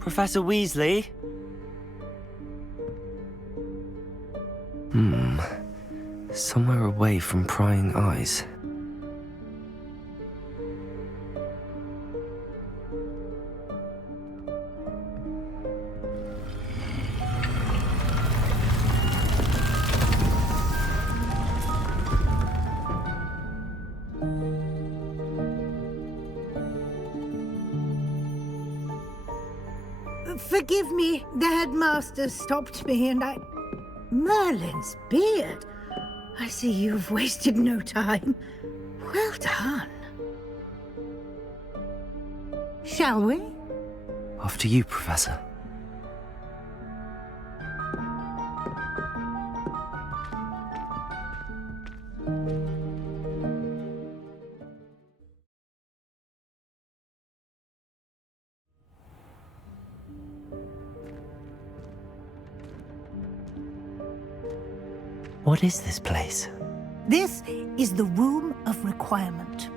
Professor Weasley? Somewhere away from prying eyes. Forgive me, the headmaster stopped me and I... Merlin's beard. I see you've wasted no time. Well done. Shall we? After you, Professor. What is this place? This is the Room of Requirement.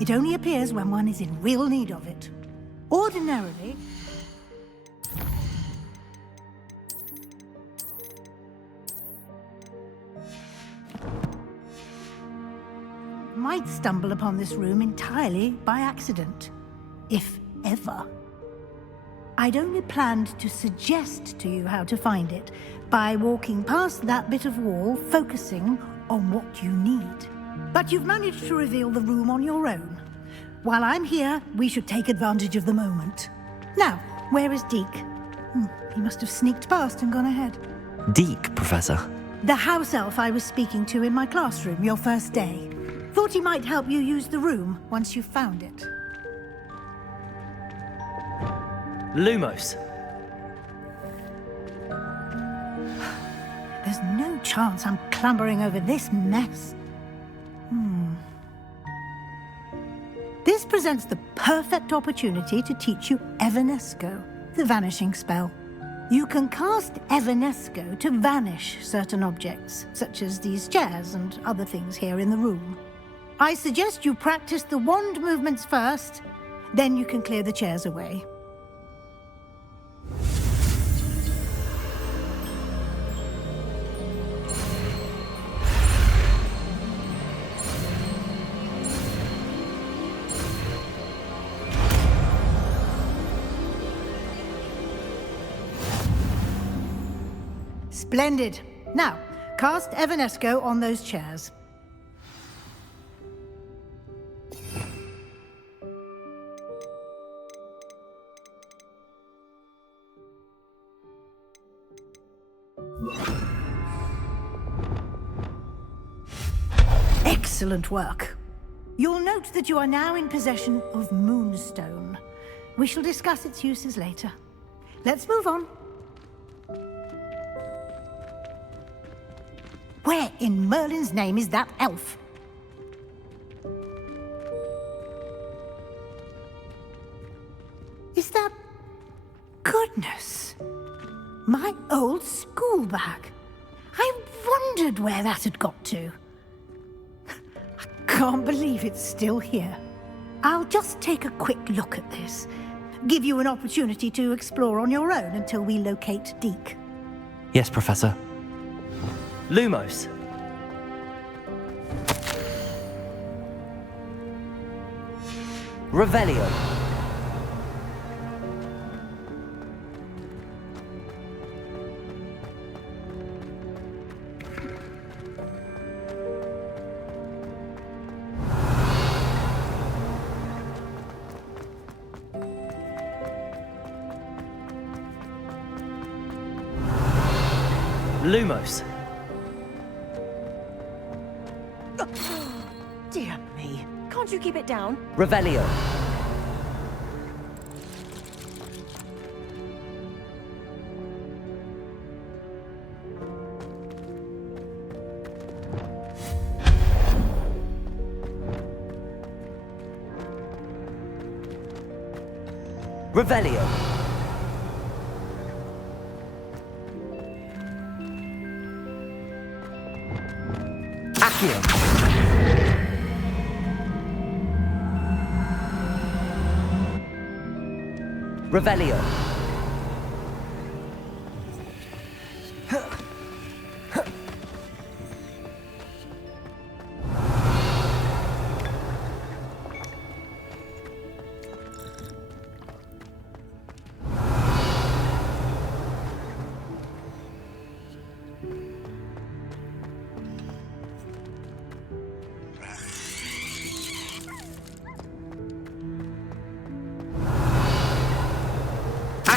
It only appears when one is in real need of it. Ordinarily, might stumble upon this room entirely by accident, if ever. I'd only planned to suggest to you how to find it by walking past that bit of wall, focusing on what you need. But you've managed to reveal the room on your own. While I'm here, we should take advantage of the moment. Now, where is Deke? He must have sneaked past and gone ahead. Deke, Professor. The house elf I was speaking to in my classroom your first day. Thought he might help you use the room once you've found it. Lumos. There's no chance I'm clambering over this mess. This presents the perfect opportunity to teach you Evanesco, the vanishing spell. You can cast Evanesco to vanish certain objects, such as these chairs and other things here in the room. I suggest you practice the wand movements first, then you can clear the chairs away. Splendid. Now, cast Evanesco on those chairs. Excellent work. You'll note that you are now in possession of Moonstone. We shall discuss its uses later. Let's move on. Where in Merlin's name is that elf? Is that... Goodness! My old school bag. I wondered where that had got to. I can't believe it's still here. I'll just take a quick look at this. Give you an opportunity to explore on your own until we locate Deke. Yes, Professor. Lumos. Revelio. Lumos. Dear me. Can't you keep it down? Revelio. Revelio. Accio. Revelio.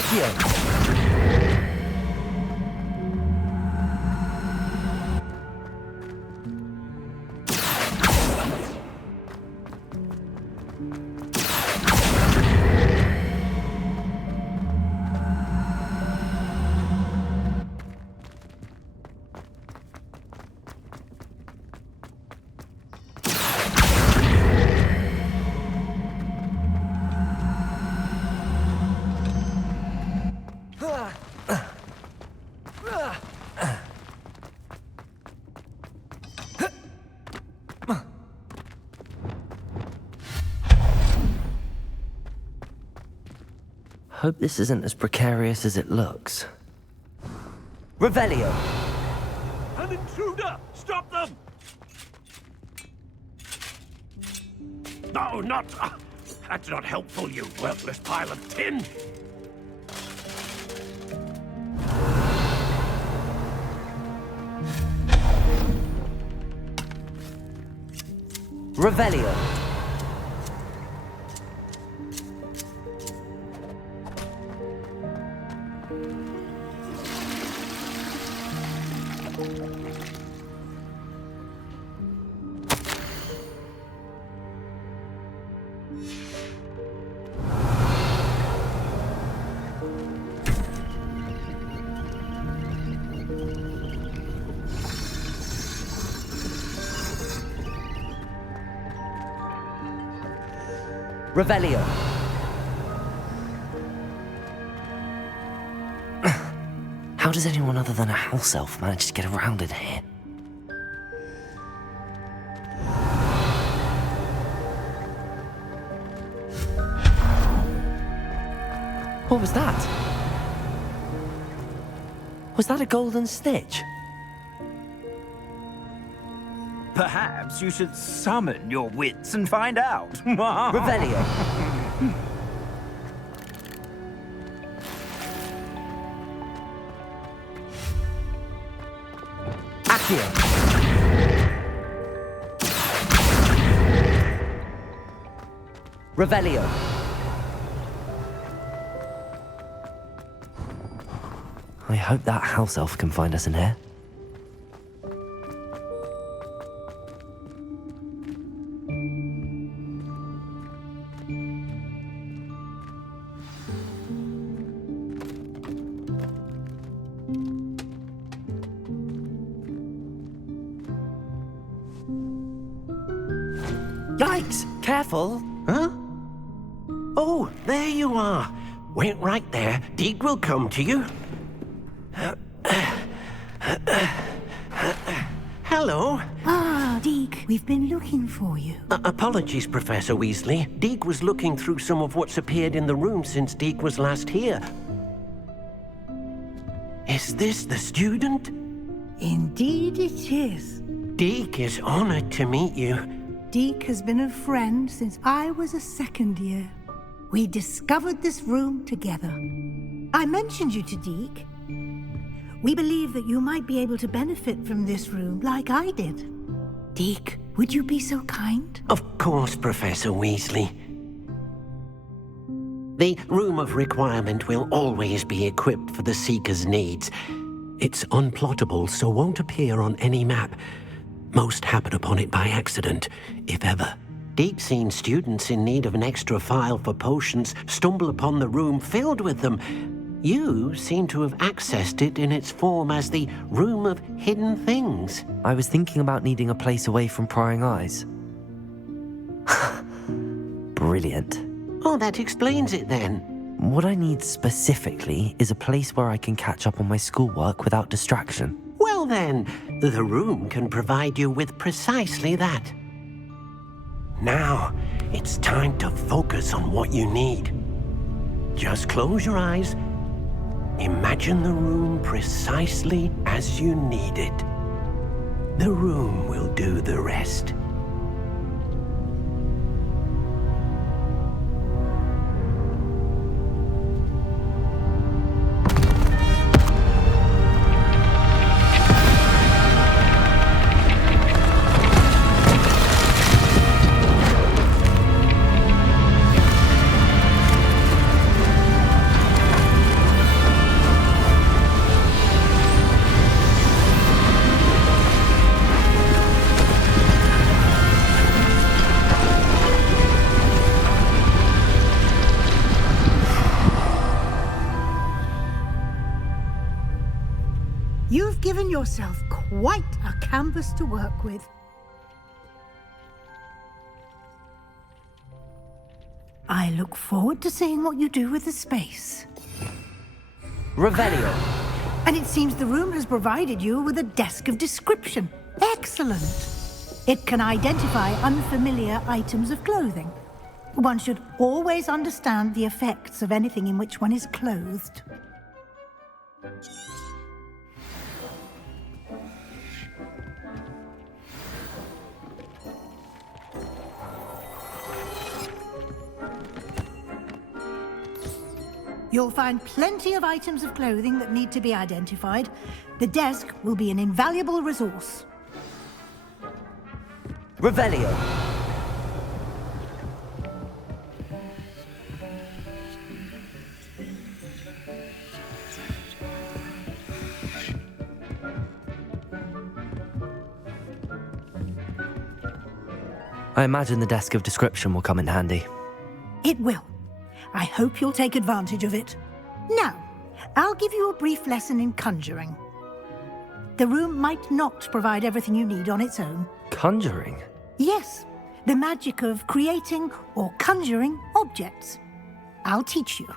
Accio. Hope this isn't as precarious as it looks. Revelio. An intruder! Stop them! No, not... that's not helpful, you worthless pile of tin! Revelio. Revelio. How does anyone other than a house elf manage to get around in here? What was that? Was that a golden snitch? Perhaps you should summon your wits and find out. Revelio. Accio. Revelio. I hope that house elf can find us in here. Yikes! Careful! Huh? Oh, there you are. Wait right there. Deke will come to you. Hello. Ah, Deke, we've been looking for you. Apologies, Professor Weasley. Deke was looking through some of what's appeared in the room since Deke was last here. Is this the student? Indeed it is. Deke is honored to meet you. Deke has been a friend since I was a second year. We discovered this room together. I mentioned you to Deke. We believe that you might be able to benefit from this room like I did. Deke, would you be so kind? Of course, Professor Weasley. The Room of Requirement will always be equipped for the Seeker's needs. It's unplottable, so won't appear on any map. Most happen upon it by accident, if ever. Deke's seen students in need of an extra file for potions stumble upon the room filled with them. You seem to have accessed it in its form as the Room of Hidden Things. I was thinking about needing a place away from prying eyes. Brilliant. Oh, that explains it then. What I need specifically is a place where I can catch up on my schoolwork without distraction. Well then, the room can provide you with precisely that. Now, it's time to focus on what you need. Just close your eyes. Imagine the room precisely as you need it. The room will do the rest. You've given yourself quite a canvas to work with. I look forward to seeing what you do with the space. Revelio. And it seems the room has provided you with a desk of description. Excellent! It can identify unfamiliar items of clothing. One should always understand the effects of anything in which one is clothed. You'll find plenty of items of clothing that need to be identified. The desk will be an invaluable resource. Revelio. I imagine the desk of description will come in handy. It will. I hope you'll take advantage of it. Now, I'll give you a brief lesson in conjuring. The room might not provide everything you need on its own. Conjuring? Yes, the magic of creating or conjuring objects. I'll teach you.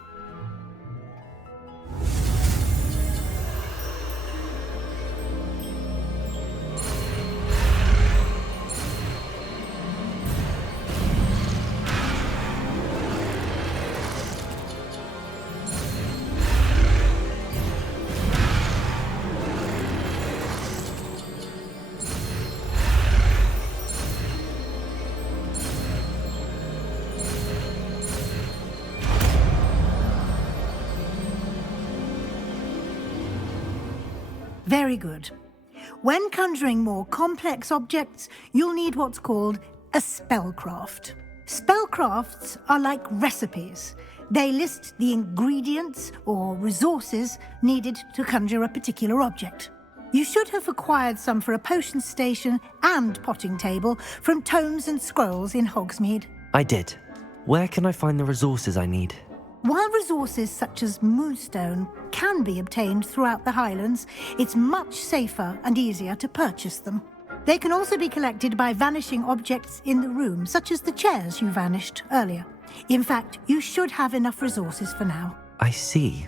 Very good. When conjuring more complex objects, you'll need what's called a spellcraft. Spellcrafts are like recipes. They list the ingredients or resources needed to conjure a particular object. You should have acquired some for a potion station and potting table from tomes and scrolls in Hogsmeade. I did. Where can I find the resources I need? While resources such as moonstone can be obtained throughout the Highlands, it's much safer and easier to purchase them. They can also be collected by vanishing objects in the room, such as the chairs you vanished earlier. In fact, you should have enough resources for now. I see.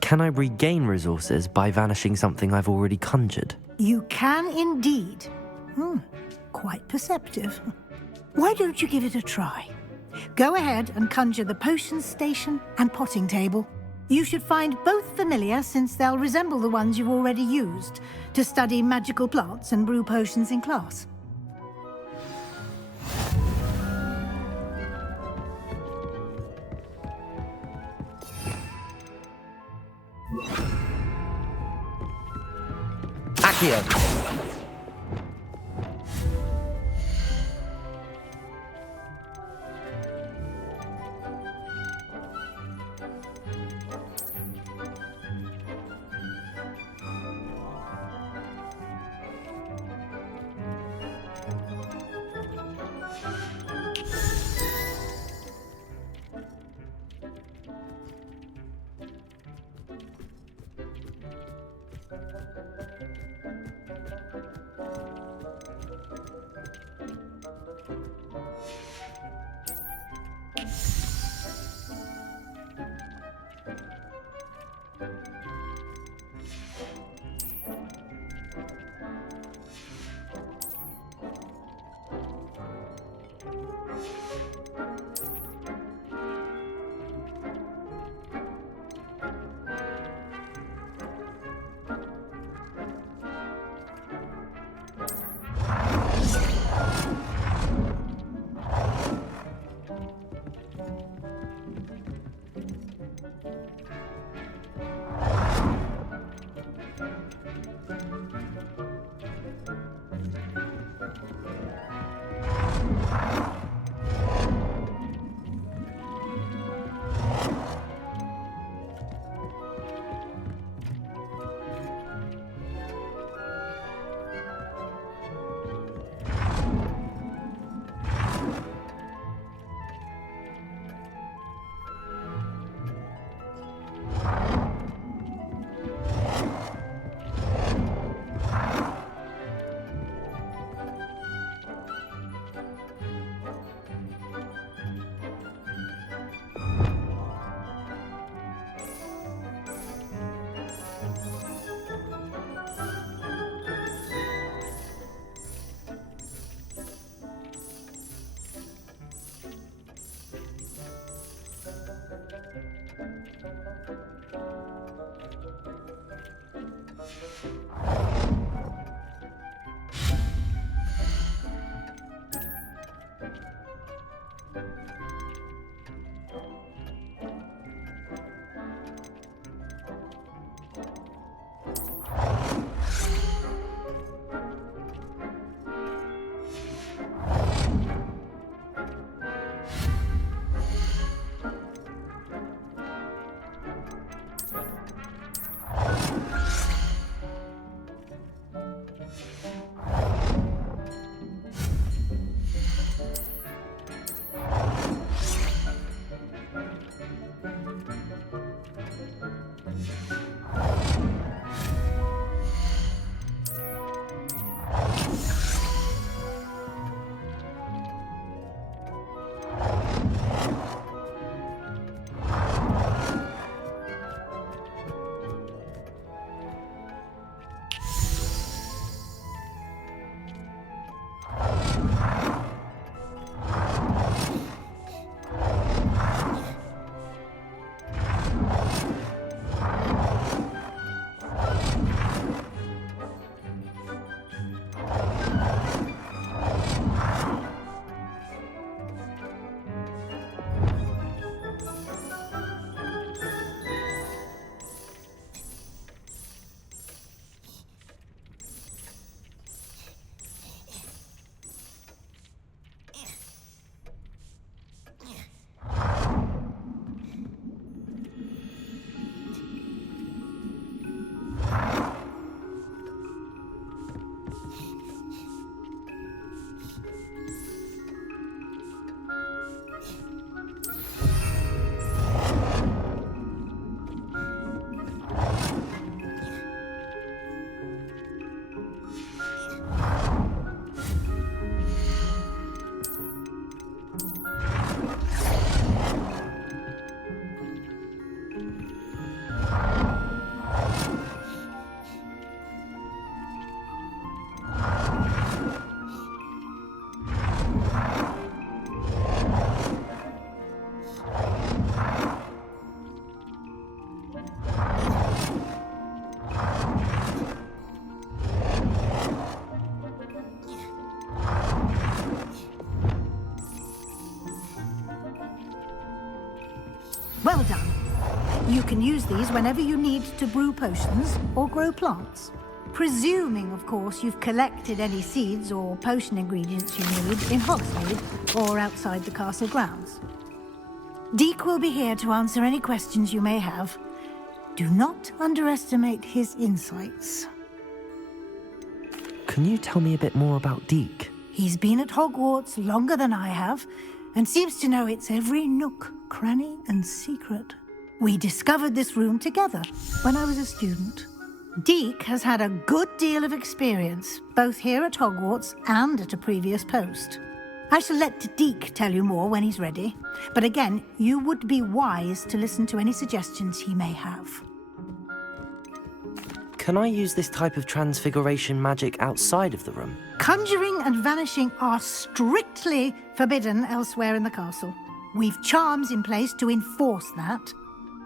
Can I regain resources by vanishing something I've already conjured? You can indeed. Quite perceptive. Why don't you give it a try? Go ahead and conjure the potion station and potting table. You should find both familiar, since they'll resemble the ones you've already used to study magical plants and brew potions in class. Accio. Well done. You can use these whenever you need to brew potions or grow plants. Presuming, of course, you've collected any seeds or potion ingredients you need in Hogsmeade or outside the castle grounds. Deek will be here to answer any questions you may have. Do not underestimate his insights. Can you tell me a bit more about Deek? He's been at Hogwarts longer than I have, and seems to know its every nook, cranny, and secret. We discovered this room together when I was a student. Deek has had a good deal of experience, both here at Hogwarts and at a previous post. I shall let Deek tell you more when he's ready, but again, you would be wise to listen to any suggestions he may have. Can I use this type of transfiguration magic outside of the room? Conjuring and vanishing are strictly forbidden elsewhere in the castle. We've charms in place to enforce that.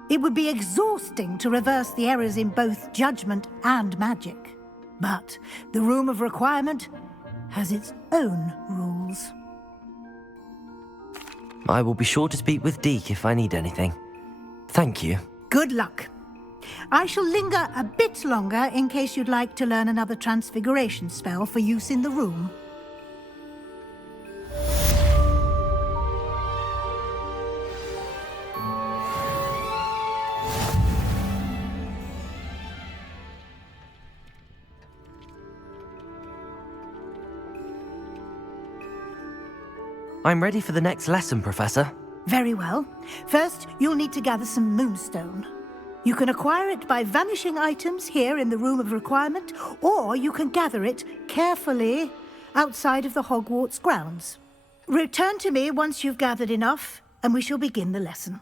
It would be exhausting to reverse the errors in both judgment and magic. But the Room of Requirement has its own rules. I will be sure to speak with Deek if I need anything. Thank you. Good luck. I shall linger a bit longer in case you'd like to learn another transfiguration spell for use in the room. I'm ready for the next lesson, Professor. Very well. First, you'll need to gather some moonstone. You can acquire it by vanishing items here in the Room of Requirement, or you can gather it carefully outside of the Hogwarts grounds. Return to me once you've gathered enough, and we shall begin the lesson.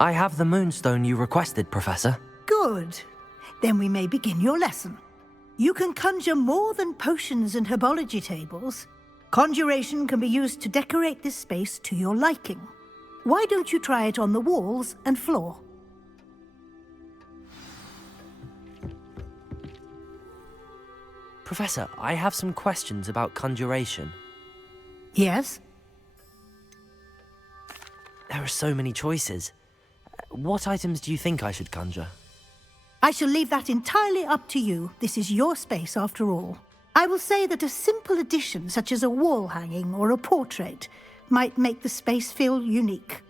I have the moonstone you requested, Professor. Good. Then we may begin your lesson. You can conjure more than potions and herbology tables. Conjuration can be used to decorate this space to your liking. Why don't you try it on the walls and floor? Professor, I have some questions about conjuration. Yes? There are so many choices. What items do you think I should conjure? I shall leave that entirely up to you. This is your space, after all. I will say that a simple addition, such as a wall hanging or a portrait, might make the space feel unique.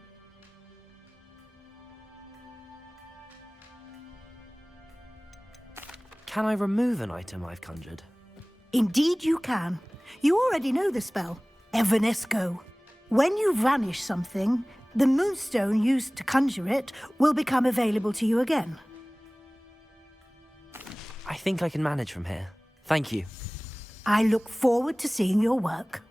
Can I remove an item I've conjured? Indeed you can. You already know the spell, Evanesco. When you vanish something, the moonstone used to conjure it will become available to you again. I think I can manage from here. Thank you. I look forward to seeing your work.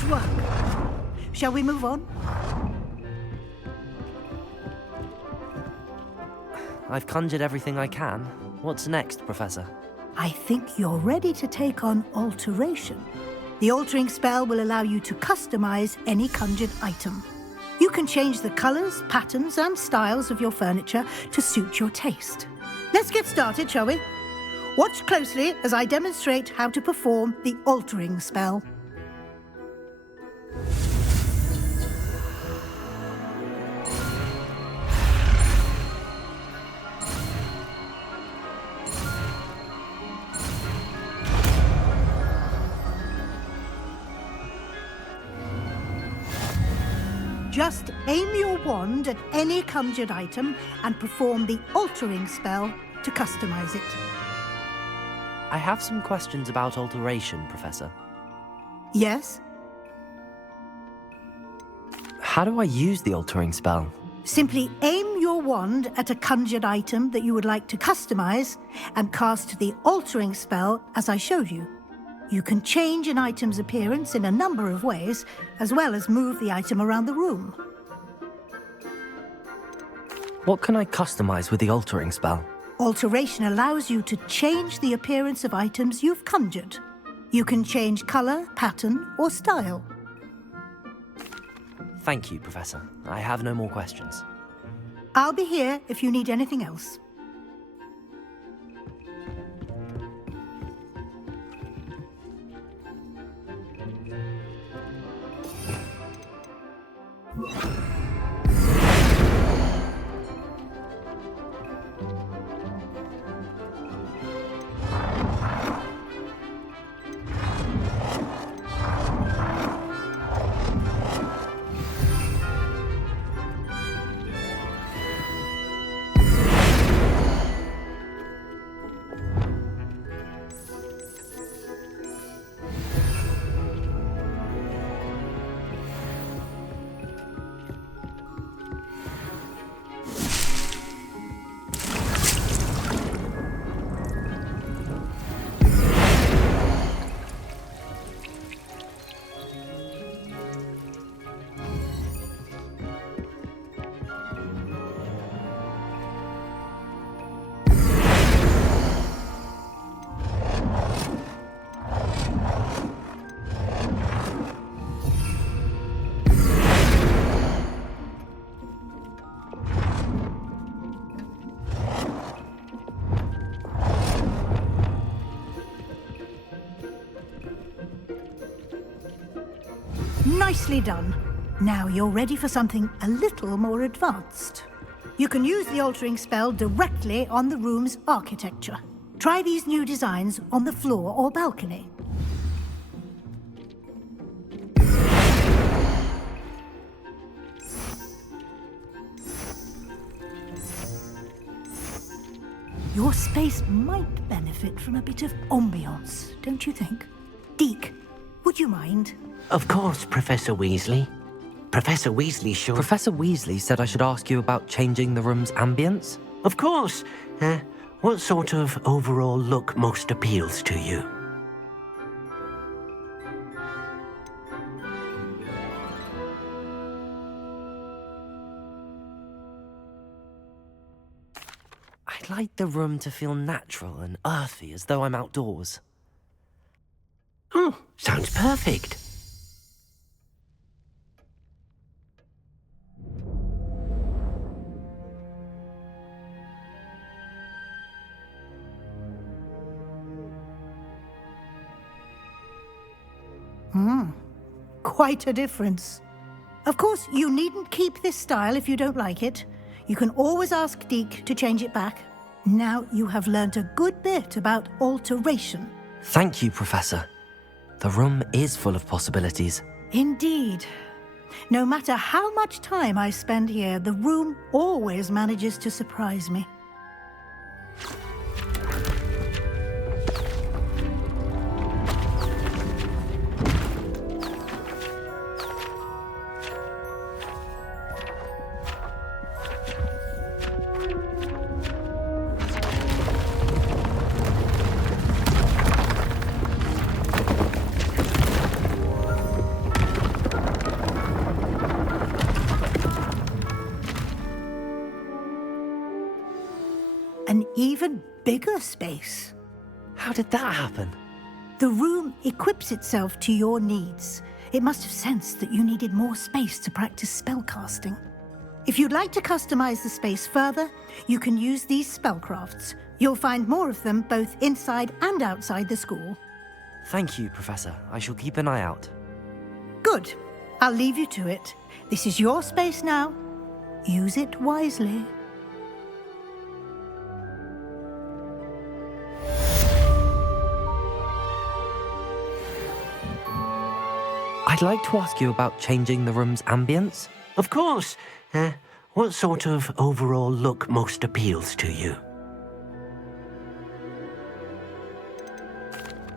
Good work. Shall we move on? I've conjured everything I can. What's next, Professor? I think you're ready to take on alteration. The altering spell will allow you to customize any conjured item. You can change the colors, patterns, and styles of your furniture to suit your taste. Let's get started, shall we? Watch closely as I demonstrate how to perform the altering spell. Just aim your wand at any conjured item and perform the altering spell to customize it. I have some questions about alteration, Professor. Yes? How do I use the altering spell? Simply aim your wand at a conjured item that you would like to customize and cast the altering spell as I showed you. You can change an item's appearance in a number of ways, as well as move the item around the room. What can I customize with the altering spell? Alteration allows you to change the appearance of items you've conjured. You can change color, pattern, or style. Thank you, Professor. I have no more questions. I'll be here if you need anything else. Nicely done. Now you're ready for something a little more advanced. You can use the altering spell directly on the room's architecture. Try these new designs on the floor or balcony. Your space might benefit from a bit of ambiance, don't you think? Deke, would you mind? Of course, Professor Weasley. Professor Weasley should... Professor Weasley said I should ask you about changing the room's ambience? Of course. What sort of overall look most appeals to you? I'd like the room to feel natural and earthy, as though I'm outdoors. Oh, sounds perfect. Quite a difference. Of course, you needn't keep this style if you don't like it. You can always ask Deke to change it back. Now you have learnt a good bit about alteration. Thank you, Professor. The room is full of possibilities. Indeed. No matter how much time I spend here, the room always manages to surprise me. bigger space. How did that happen? The room equips itself to your needs. It must have sensed that you needed more space to practice spellcasting. If you'd like to customize the space further, you can use these spellcrafts. You'll find more of them both inside and outside the school. Thank you, Professor. I shall keep an eye out. Good. I'll leave you to it. This is your space now. Use it wisely. I'd like to ask you about changing the room's ambience. Of course. What sort of overall look most appeals to you?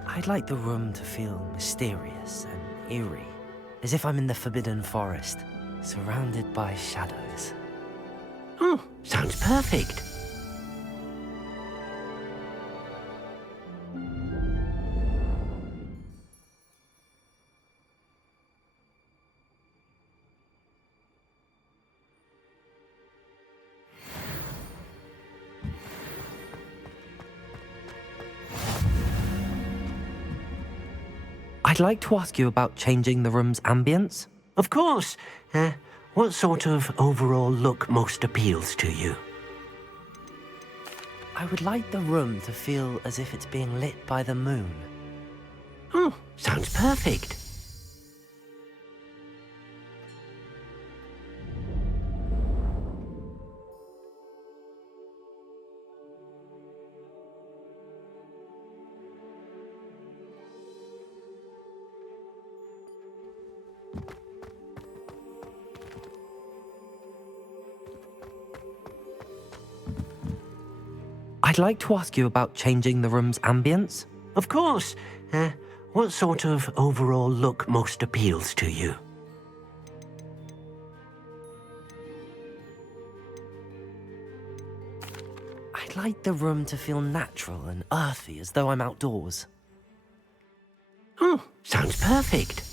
I'd like the room to feel mysterious and eerie, as if I'm in the Forbidden Forest, surrounded by shadows. Oh, sounds perfect. I'd like to ask you about changing the room's ambience. Of course. What sort of overall look most appeals to you? I would like the room to feel as if it's being lit by the moon. Oh, sounds perfect. I'd like to ask you about changing the room's ambience. Of course. What sort of overall look most appeals to you? I'd like the room to feel natural and earthy, as though I'm outdoors. Oh, sounds perfect.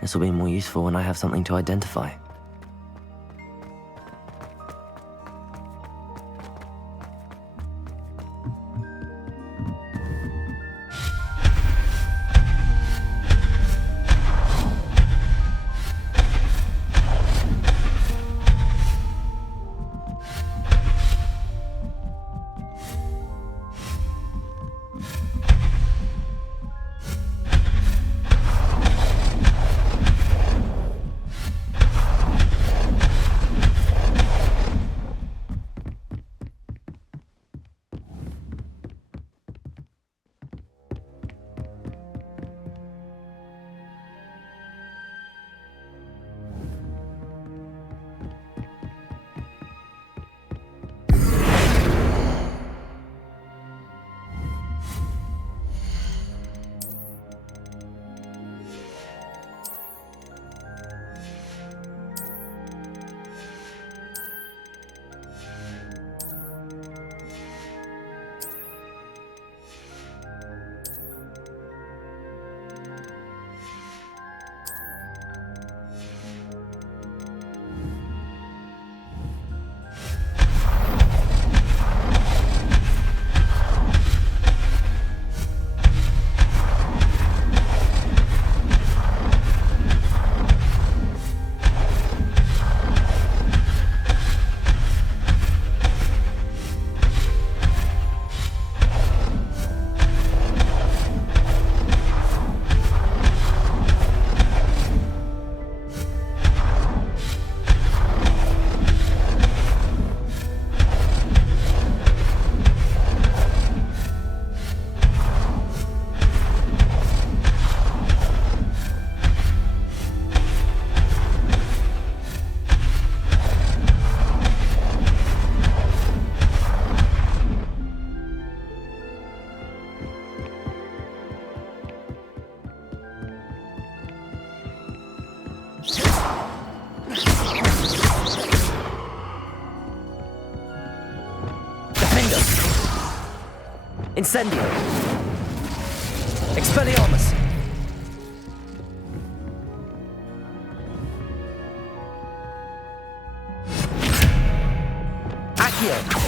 This will be more useful when I have something to identify. Incendio. Expelliarmus. Accio.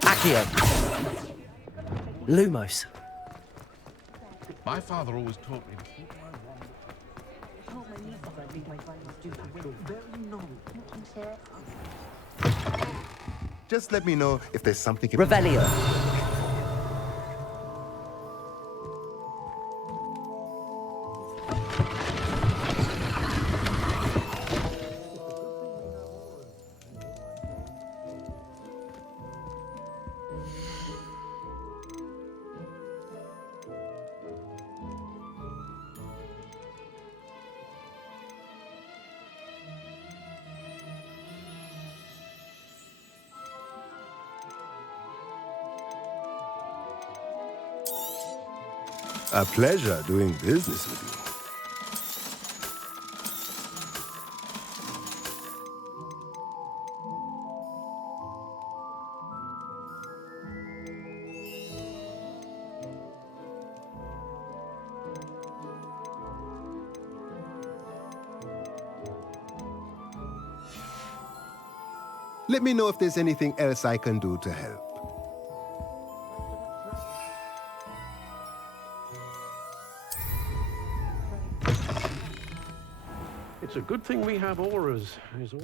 Accio. Lumos. My father always taught me to keep my Just let me know if there's something... Revelio. A pleasure doing business with you. Let me know if there's anything else I can do to help. It's a good thing we have auras, is all.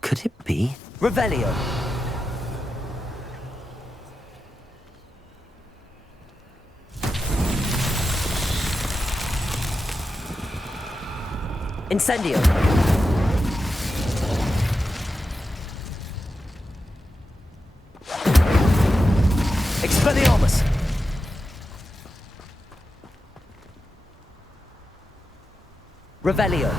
Could it be? Revelio. Incendio. Expelliarmus. Revelio.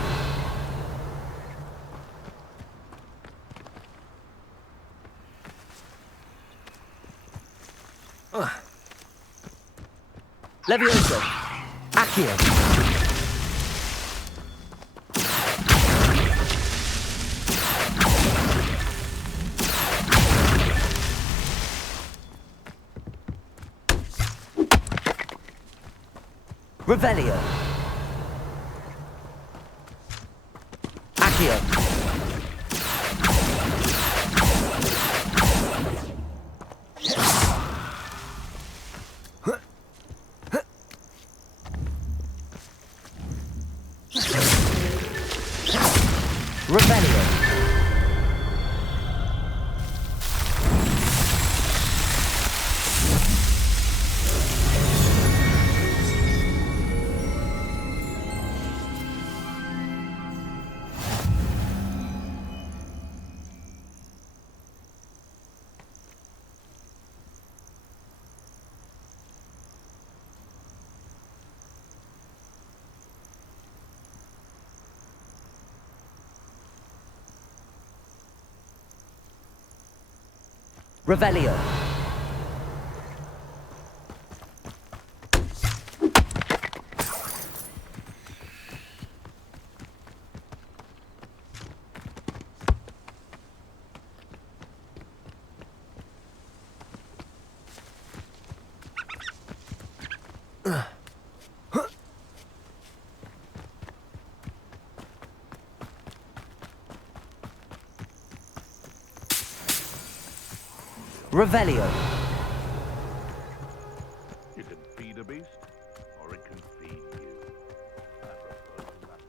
Levioso. Accio. Revelio. Accio. Revelio. Revelio. Revelio. You can feed a beast, or it can feed you. I prefer the latter.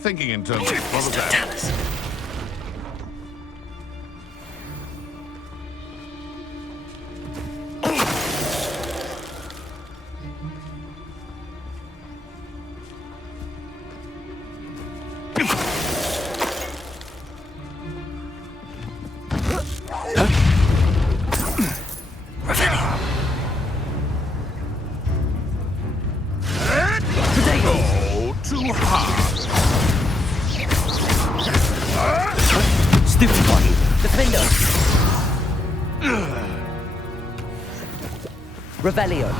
Thinking in terms of what was that? Oh, too hard. Stupid body. Defender. Revelio.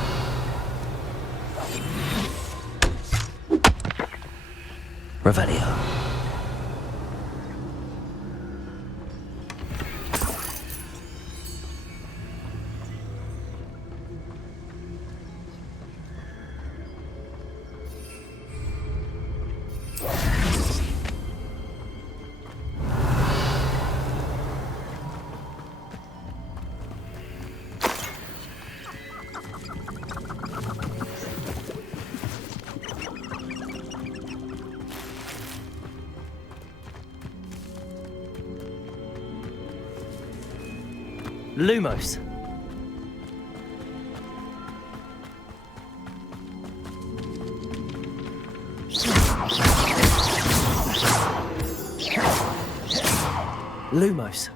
Revelio. Lumos. Lumos.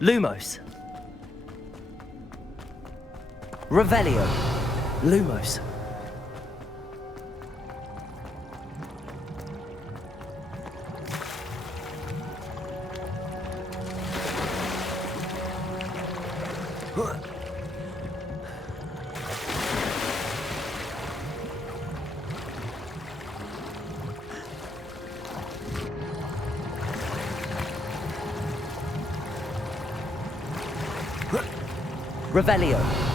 Lumos. Revelio. Lumos. Revelio.